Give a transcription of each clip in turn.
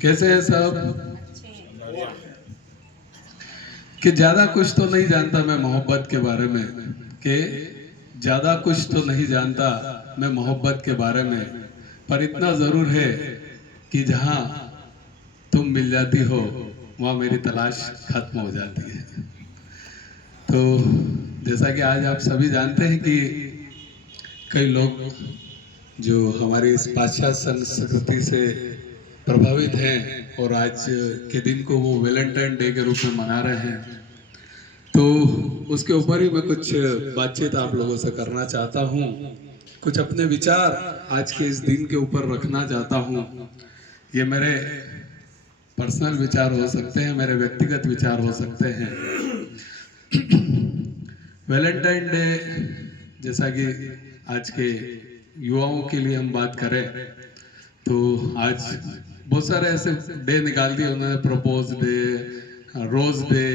कैसे हैं सब? कि ज्यादा कुछ तो नहीं जानता मैं मोहब्बत के बारे में, कि ज्यादा कुछ तो नहीं जानता मैं मोहब्बत के बारे में, पर इतना जरूर है कि जहां तुम मिल जाती हो वहां मेरी तलाश खत्म हो जाती है। तो जैसा कि आज आप सभी जानते हैं कि कई लोग जो हमारी इस पाश्चात्य संस्कृति से प्रभावित हैं और आज के दिन को वो वैलेंटाइन डे के रूप में मना रहे हैं, तो उसके ऊपर ही मैं कुछ बातचीत आप लोगों से करना चाहता हूँ। कुछ अपने विचार आज के इस दिन के ऊपर रखना चाहता हूँ। ये मेरे पर्सनल विचार हो सकते हैं, मेरे व्यक्तिगत विचार हो सकते हैं। वैलेंटाइन डे जैसा कि आज के युवाओं के लिए हम बात करें तो आज बहुत सारे ऐसे डे निकाल दिए उन्होंने, propose day, rose day,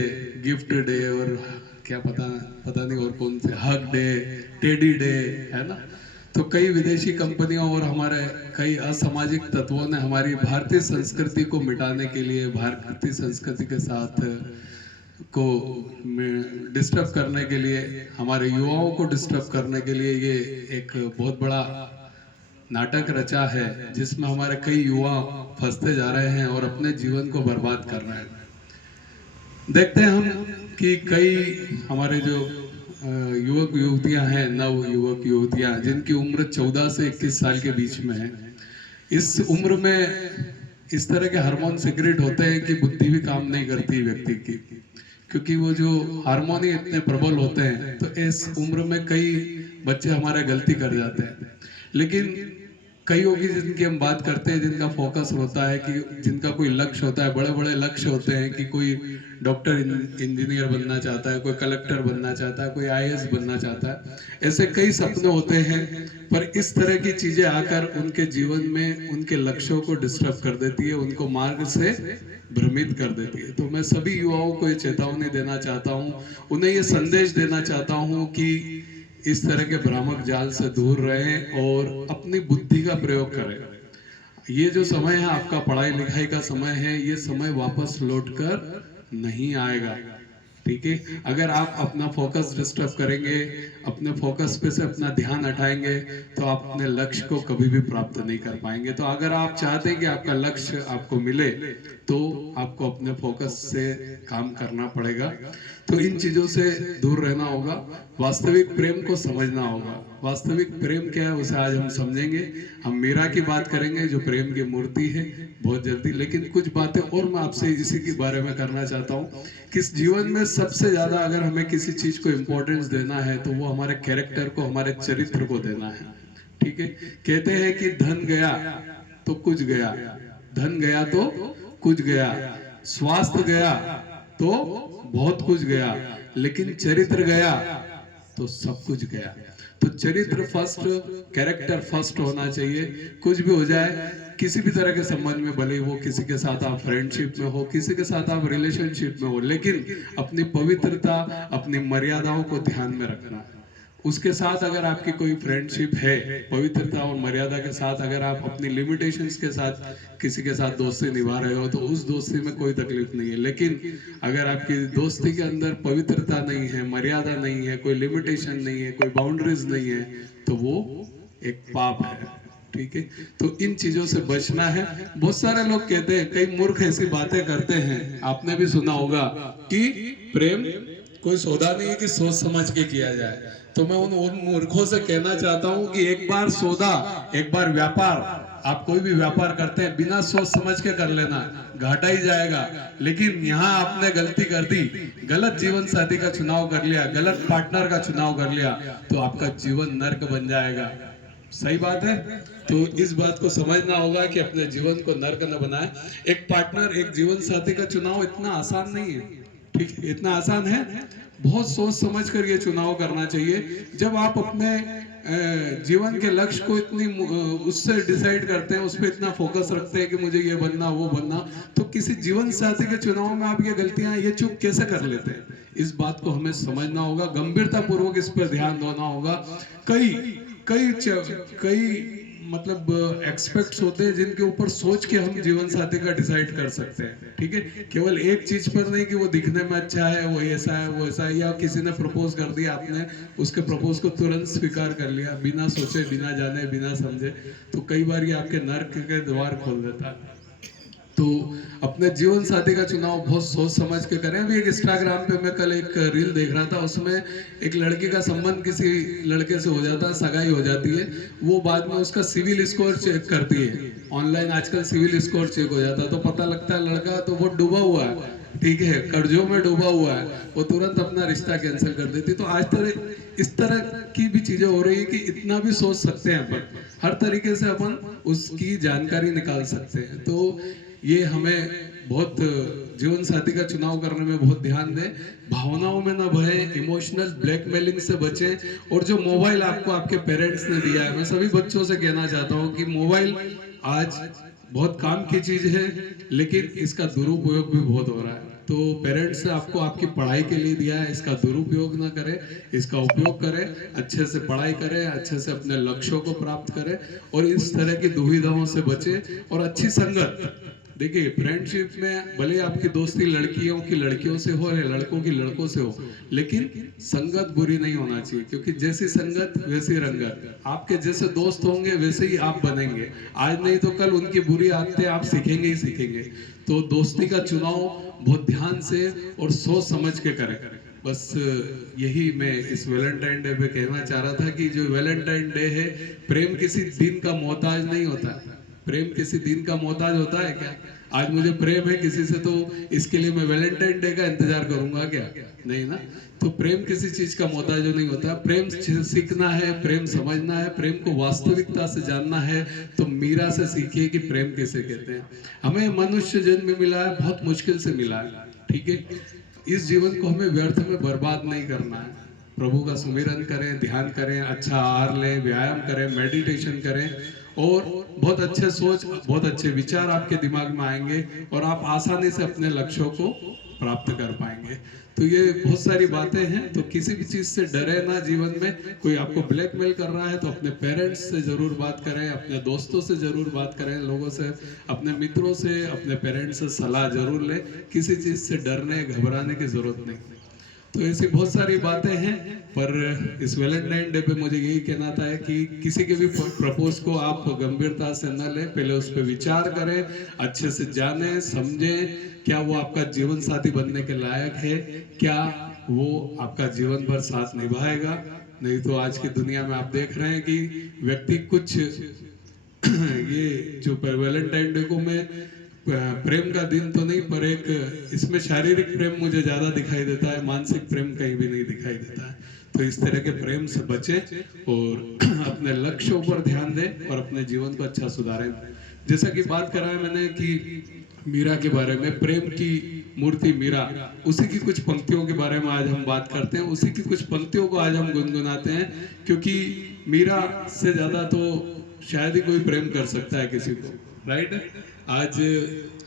gift day और क्या पता नहीं और कौन से, हग डे, टेडी डे, है ना। तो कई विदेशी कंपनियों और हमारे कई असामाजिक तत्वों ने हमारी भारतीय संस्कृति को मिटाने के लिए, भारतीय संस्कृति के साथ को डिस्टर्ब करने के लिए, हमारे युवाओं को डिस्टर्ब करने के लिए ये एक बहुत बड़ा नाटक रचा है, जिसमें हमारे कई युवा फंसते जा रहे हैं और अपने जीवन को बर्बाद कर रहे हैं। देखते हैं हम कि कई हमारे जो युवक युवतियां हैं, नव युवक युवतियां जिनकी उम्र 14 से 21 साल के बीच में है, इस उम्र में इस तरह के हार्मोन सिक्रेट होते हैं कि बुद्धि भी काम नहीं करती व्यक्ति की, क्योंकि वो जो हार्मोन ही इतने प्रबल होते हैं। तो इस उम्र में कई बच्चे हमारे गलती कर जाते हैं। लेकिन कई होगी जिनकी हम बात करते हैं, जिनका फोकस होता है, कि जिनका कोई लक्ष्य होता है, बड़े बड़े लक्ष्य होते हैं कि कोई डॉक्टर इंजीनियर बनना चाहता है, कोई कलेक्टर बनना चाहता है, कोई आईएएस बनना चाहता है। ऐसे कई सपने होते हैं, पर इस तरह की चीजें आकर उनके जीवन में उनके लक्ष्यों को डिस्टर्ब कर देती है, उनको मार्ग से भ्रमित कर देती है। तो मैं सभी युवाओं को ये चेतावनी देना चाहता हूँ, उन्हें ये संदेश देना चाहता हूँ कि इस तरह के भ्रामक जाल से दूर रहें और अपनी बुद्धि का प्रयोग करें। ये जो समय है आपका पढ़ाई लिखाई का समय है, ये समय वापस लौटकर नहीं आएगा, ठीक है। अगर आप अपना फोकस डिस्टर्ब करेंगे, अपने फोकस पे से अपना ध्यान हटाएंगे, तो आप अपने लक्ष्य को कभी भी प्राप्त नहीं कर पाएंगे। तो अगर आप चाहते हैं कि आपका लक्ष्य आपको मिले, तो आपको अपने फोकस से काम करना पड़ेगा। तो इन चीजों से दूर रहना होगा, वास्तविक प्रेम को समझना होगा। वास्तविक प्रेम क्या है उसे आज हम समझेंगे। हम मीरा की बात करेंगे जो प्रेम की मूर्ति है बहुत जल्दी। लेकिन कुछ बातें और मैं आपसे इसी के बारे में करना चाहता हूँ कि जीवन में सबसे ज्यादा अगर हमें किसी चीज को इम्पोर्टेंस देना है तो वो हमारे कैरेक्टर को, हमारे चरित्र को देना है, ठीक है। कहते हैं कि धन गया तो कुछ गया, धन गया तो कुछ गया, स्वास्थ्य गया तो बहुत कुछ गया, लेकिन चरित्र गया तो सब कुछ गया। तो चरित्र फर्स्ट, कैरेक्टर फर्स्ट होना चाहिए। कुछ भी हो जाए, किसी भी तरह के संबंध में, भले वो किसी के साथ आप फ्रेंडशिप में हो, किसी के साथ आप रिलेशनशिप में हो, लेकिन अपनी पवित्रता, अपनी मर्यादाओं को ध्यान में रखना है। उसके साथ अगर आपकी कोई फ्रेंडशिप है, पवित्रता और मर्यादा के साथ, अगर आप अपनी लिमिटेशंस के साथ किसी के साथ दोस्ती निभा रहे हो, तो उस दोस्ती में कोई तकलीफ नहीं है। लेकिन अगर आपकी दोस्ती के अंदर पवित्रता नहीं है, मर्यादा नहीं है, कोई लिमिटेशन नहीं है, कोई बाउंड्रीज नहीं है, तो वो एक पाप है, ठीक है। तो इन चीजों से बचना है। बहुत सारे लोग कहते हैं, कई मूर्ख ऐसी बातें करते हैं, आपने भी सुना होगा कि प्रेम कोई सौदा नहीं है कि सोच समझ के किया जाए। तो मैं उन मूर्खों से कहना चाहता हूं कि एक बार सौदा, एक बार व्यापार, आप कोई भी व्यापार करते हैं बिना सोच समझ के कर लेना, घाटा ही जाएगा। लेकिन यहाँ आपने गलती कर दी, गलत जीवन साथी का चुनाव कर लिया, गलत पार्टनर का चुनाव कर लिया, तो आपका जीवन नर्क बन जाएगा। सही बात है। तो इस बात को समझना होगा कि अपने जीवन को नर्क न बनाए। एक पार्टनर, एक जीवन साथी का चुनाव इतना आसान नहीं है, ठीक है। इतना आसान है, बहुत सोच समझ कर ये चुनाव करना चाहिए। जब आप अपने जीवन के लक्ष्य को इतनी उससे डिसाइड करते हैं, उस पर इतना फोकस रखते हैं कि मुझे ये बनना वो बनना, तो किसी जीवन साथी के चुनाव में आप ये गलतियां, ये चूक कैसे कर लेते हैं? इस बात को हमें समझना होगा, गंभीरता पूर्वक इस पर ध्यान देना होगा। कई मतलब एक्सपेक्ट्स होते हैं जिनके ऊपर सोच के हम जीवन साथी का डिसाइड कर सकते हैं, ठीक है। केवल एक चीज पर नहीं कि वो दिखने में अच्छा है, वो ऐसा है, वो ऐसा है, या किसी ने प्रपोज कर दिया, आपने उसके प्रपोज को तुरंत स्वीकार कर लिया बिना सोचे, बिना जाने, बिना समझे, तो कई बार ये आपके नर्क के द्वार खोल देता है। तो अपने जीवन साथी का चुनाव बहुत सोच समझ के करें। अभी एक इंस्टाग्राम पे मैं कल एक रील देख रहा था, उसमें एक लड़की का संबंध किसी लड़के से हो जाता है, सगाई हो जाती है, वो बाद में उसका सिविल स्कोर चेक करती है, ऑनलाइन आजकल सिविल स्कोर चेक हो जाता है, तो पता लगता है लड़का तो वो डूबा हुआ है, ठीक है, कर्जों में डूबा हुआ है, वो तुरंत अपना रिश्ता कैंसिल कर देती। तो आज इस तरह की भी चीजें हो रही है कि इतना भी सोच सकते हैं अपन, हर तरीके से अपन उसकी जानकारी निकाल सकते हैं। तो ये हमें बहुत जीवन साथी का चुनाव करने में बहुत ध्यान दें, भावनाओं में ना बहे, इमोशनल ब्लैकमेलिंग से बचें। और जो मोबाइल आपको आपके पेरेंट्स ने दिया है, मैं सभी बच्चों से कहना चाहता हूँ कि मोबाइल आज बहुत काम की चीज है, लेकिन इसका दुरुपयोग भी बहुत हो रहा है। तो पेरेंट्स ने आपको आपकी पढ़ाई के लिए दिया है, इसका दुरुपयोग ना करें, इसका उपयोग करें, अच्छे से पढ़ाई करें, अच्छे से अपने लक्ष्यों को प्राप्त करें, और इस तरह की दुविधाओं से बचें। और अच्छी संगत, देखिए फ्रेंडशिप में भले आपकी दोस्ती लड़कियों की लड़कियों से हो या लड़कों की लड़कों से हो, लेकिन संगत बुरी नहीं होना चाहिए, क्योंकि जैसी संगत वैसी रंगत। आपके जैसे दोस्त होंगे वैसे ही आप बनेंगे, आज नहीं तो कल उनकी बुरी आदतें आप सीखेंगे ही सीखेंगे। तो दोस्ती का चुनाव बहुत ध्यान से और सोच समझ के करें। बस यही मैं इस वैलेंटाइन डे पे कहना चाह रहा था कि जो वैलेंटाइन डे है, प्रेम किसी दिन का मोहताज नहीं होता। प्रेम किसी दिन का मोहताज होता है क्या? आज मुझे प्रेम है किसी से, तो इसके लिए मैं वैलेंटाइन डे का इंतजार करूंगा क्या? नहीं ना। तो प्रेम किसी चीज का मोहताज नहीं होता। प्रेम सीखना है, प्रेम समझना है, प्रेम को वास्तविकता से जानना है, तो मीरा से सीखिए कि प्रेम किसे कहते हैं। हमें मनुष्य जन्म मिला है, बहुत मुश्किल से मिला है, ठीक है। इस जीवन को हमें व्यर्थ में बर्बाद नहीं करना है। प्रभु का सुमिरन करें, ध्यान करें, अच्छा आहार लें, व्यायाम करें, मेडिटेशन करें, और बहुत अच्छे सोच, बहुत अच्छे विचार आपके दिमाग में आएंगे, और आप आसानी से अपने लक्ष्यों को प्राप्त कर पाएंगे। तो ये बहुत सारी बातें हैं। तो किसी भी चीज से डरे ना जीवन में। कोई आपको ब्लैकमेल कर रहा है तो अपने पेरेंट्स से जरूर बात करें, अपने दोस्तों से जरूर बात करें, लोगों से, अपने मित्रों से, अपने पेरेंट्स से सलाह जरूर लें। किसी चीज से डरने घबराने की जरूरत नहीं। तो ऐसी बहुत सारी बातें हैं, पर इस वैलेंटाइन डे पे मुझे यही कहना था कि किसी के भी प्रपोज को आप गंभीरता से न लें, पहले उस पर विचार करें, अच्छे से जानें, समझें, क्या वो आपका जीवन साथी बनने के लायक है, क्या वो आपका जीवन भर साथ निभाएगा। नहीं तो आज की दुनिया में आप देख रहे हैं कि व्यक्ति कुछ ये जो वैलेंटाइन डे को मैं प्रेम का दिन तो नहीं, पर एक इसमें शारीरिक प्रेम मुझे ज्यादा दिखाई देता है, मानसिक प्रेम कहीं भी नहीं दिखाई देता है। तो इस तरह के प्रेम से बचें और अपने लक्ष्यों पर ध्यान दें और अपने जीवन को अच्छा सुधारें। जैसा कि बात करा है मैंने कि मीरा के बारे में, प्रेम की मूर्ति मीरा, उसी की कुछ पंक्तियों के बारे में आज हम बात करते हैं, उसी की कुछ पंक्तियों को आज हम गुनगुनाते हैं, क्योंकि मीरा से ज्यादा तो शायद ही कोई प्रेम कर सकता है किसी को, राइट। आज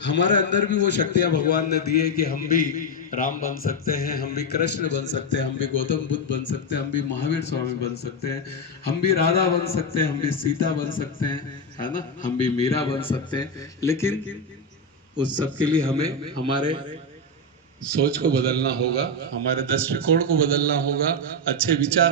हमारे अंदर भी वो शक्तियां भगवान ने दी है कि हम भी राम बन सकते हैं, हम भी कृष्ण बन सकते हैं, हम भी गौतम बुद्ध बन सकते हैं, हम भी महावीर स्वामी बन सकते हैं, हम भी राधा बन सकते हैं, हम भी सीता बन सकते हैं, है ना, हम भी मीरा बन सकते हैं। लेकिन उस सब के लिए हमें हमारे सोच को बदलना होगा, हमारे दृष्टिकोण को बदलना होगा, अच्छे विचार